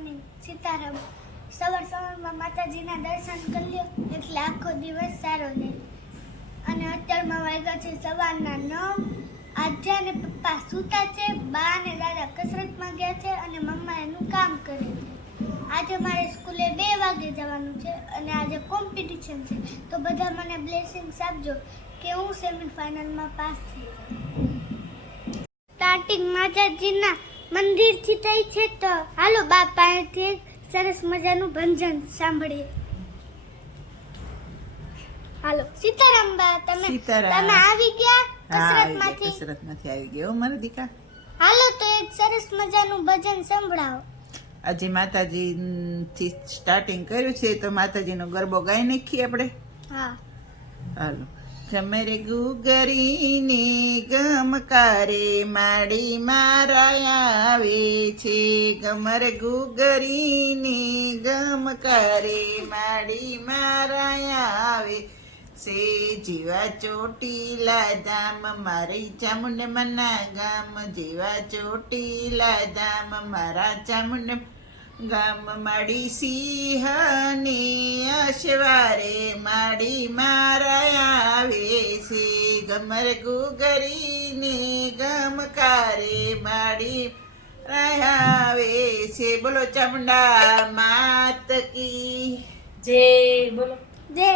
Morning. Sitaram. સવારમાં માતાજીના દર્શન કરી લ્યો એટલે આખો દિવસ સારો જાય. અને અત્યારમાં વાગ્યા છે સવારના 9. આજે અને પપ્પા સૂતા છે, બા અને દાદા કસરતમાં ગયા છે અને મમ્મા એનું કામ કરે છે. આજે મારે સ્કૂલે 2 વાગે જવાનું છે અને આજે કોમ્પિટિશન છે, તો બધા મને બ્લેસિંગ્સ આપજો કે હું સેમીફાઇનલમાં પાસ થઈ જાઉં. સ્ટાર્ટિંગ માતાજીના મંદિરથી થઈ છે, તો હાલો બા પાસેથી સરસ મજાનું ભંજન સાંભળીએ. હાલો. સીતારામ બા, તમે આવી ગયા કસરતમાંથી? કસરતમાંથી આવી ગયો મારા દીકા. હાલો તો એક સરસ મજાનું ભજન સંભળાવો. આજે માતાજી થી સ્ટાર્ટિંગ કર્યું છે, તો માતાજીનો ગરબો ગાઈ નાખીએ આપણે. હા હાલો. ગમરે ગુગરીને ગમકારે માડી મારા આવે છે, ગમર ગુગરીને ગમકારે માડી મારા આવે છે, જીવા ચોટીલા ધામ મારી ચામુંડ મના ગામ, જીવા ચોટીલા ધામ મારા ચામુંડ ગામ, માડી સિંહને અશવારે માડી મારા આવે છે, ગમર ગુગરીને ગમકારે માડી આવે છે. બોલો ચામુંડા માત કી જય. બોલો જય.